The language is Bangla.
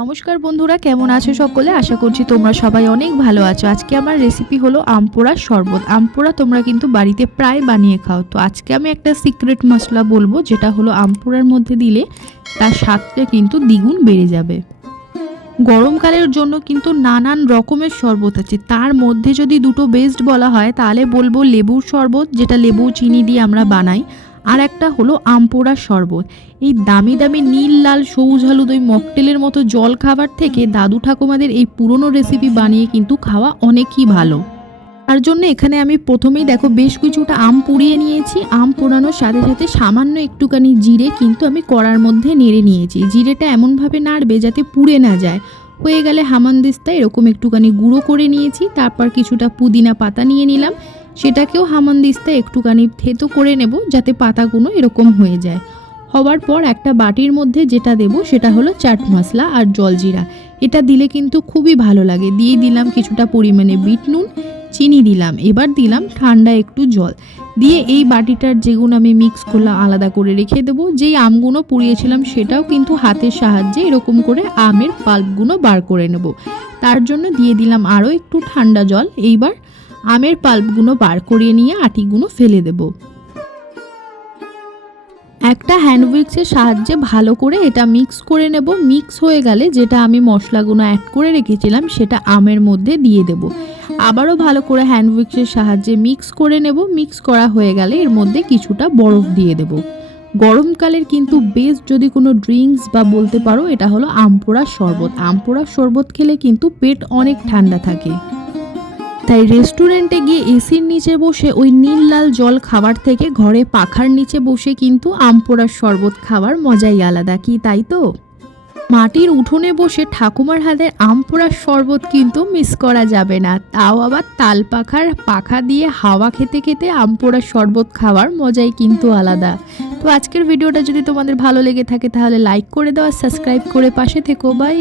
নমস্কার বন্ধুরা, কেমন আছো সকলে? আশা করছি তোমরা সবাই অনেক ভালো আছো। আজকে আমার রেসিপি হলো আমপোড়ার শরবত। আমপোড়া তোমরা কিন্তু বাড়িতে প্রায় বানিয়ে খাও। তো আজকে আমি একটা সিক্রেট মশলা বলব, যেটা হলো আমপোড়ার মধ্যে দিলে তার স্বাদটা কিন্তু দ্বিগুণ বেড়ে যাবে। গরমকালের জন্য কিন্তু নানান রকমের শরবত আছে। তার মধ্যে যদি দুটো বেস্ট বলা হয়, তাহলে বলব লেবুর শরবত, যেটা লেবু, চিনি দিয়ে আমরা বানাই। আর একটা হলো আমপোড়ার শরবত। এই দামি দামি নীল, লাল, সবুজ, হলুদ ওই মকটেলের মতো জল খাবার থেকে দাদু ঠাকুমাদের এই পুরনো রেসিপি বানিয়ে কিন্তু খাওয়া অনেকই ভালো। তার জন্য এখানে আমি প্রথমেই দেখো বেশ কিছুটা আম পুড়িয়ে নিয়েছি। আম পোড়ানোর সাথে সাথে সামান্য একটুখানি জিরে কিন্তু আমি কড়ার মধ্যে নেড়ে নিয়েছি। জিরেটা এমনভাবে নাড়বে যাতে পুড়ে না যায়। হয়ে গেলে হামানদিস্তা এরকম একটুখানি গুঁড়ো করে নিয়েছি। তারপর কিছুটা পুদিনা পাতা নিয়ে নিলাম। সেটাকেও হামানদিস্তা একটুখানি থেতো করে নেব যাতে পাতাগুলো এরকম হয়ে যায়। হওয়ার পর একটা বাটির মধ্যে যেটা দেব সেটা হলো চাট মশলা আর জলজিরা এটা দিলে কিন্তু খুবই ভালো লাগে। দিয়ে দিলাম কিছুটা পরিমাণে বিট নুন, চিনি দিলাম। এবার দিলাম ঠান্ডা একটু জল। দিয়ে এই বাটিটার যেগুলো আমি মিক্স করলাম আলাদা করে রেখে দেবো। যেই আমগুলো পুড়িয়েছিলাম সেটাও কিন্তু হাতের সাহায্যে এরকম করে আমের পাল্পগুলো বার করে নেব। তার জন্য দিয়ে দিলাম আরও একটু ঠান্ডা জল। এইবার আমের পাল্পগুলো বার করিয়ে নিয়ে আটিগুলো ফেলে দেব। একটা হ্যান্ড উইক্সের সাহায্যে ভালো করে এটা মিক্স করে নেব। মিক্স হয়ে গেলে যেটা আমি মশলাগুলো অ্যাড করে রেখেছিলাম সেটা আমের মধ্যে দিয়ে দেব। আবারও ভালো করে হ্যান্ড উইক্সের সাহায্যে মিক্স করে নেব। মিক্স করা হয়ে গেলে এর মধ্যে কিছুটা বরফ দিয়ে দেব। গরমকালের কিন্তু বেস্ট যদি কোনো ড্রিঙ্কস বা বলতে পারো, এটা হলো আমপোড়ার শরবত। আমপোড়ার শরবত খেলে কিন্তু পেট অনেক ঠান্ডা থাকে। তাই রেস্টুরেন্টে গিয়ে এসির নিচে বসে ওই নীল লাল জল খাবার থেকে ঘরে পাখার নিচে বসে কিন্তু আম পোড়ার শরবত খাওয়ার মজাই আলাদা। কি তাই তো? মাটির উঠোনে বসে ঠাকুমার হাতের আম পোড়ার শরবত কিন্তু মিস করা যাবে না। তাও আবার তাল পাখার পাখা দিয়ে হাওয়া খেতে খেতে আম পোড়ার শরবত খাওয়ার মজাই কিন্তু আলাদা। তো আজকের ভিডিওটা যদি তোমাদের ভালো লেগে থাকে তাহলে লাইক করে দাও সাবস্ক্রাইব করে পাশে থেকো। বাই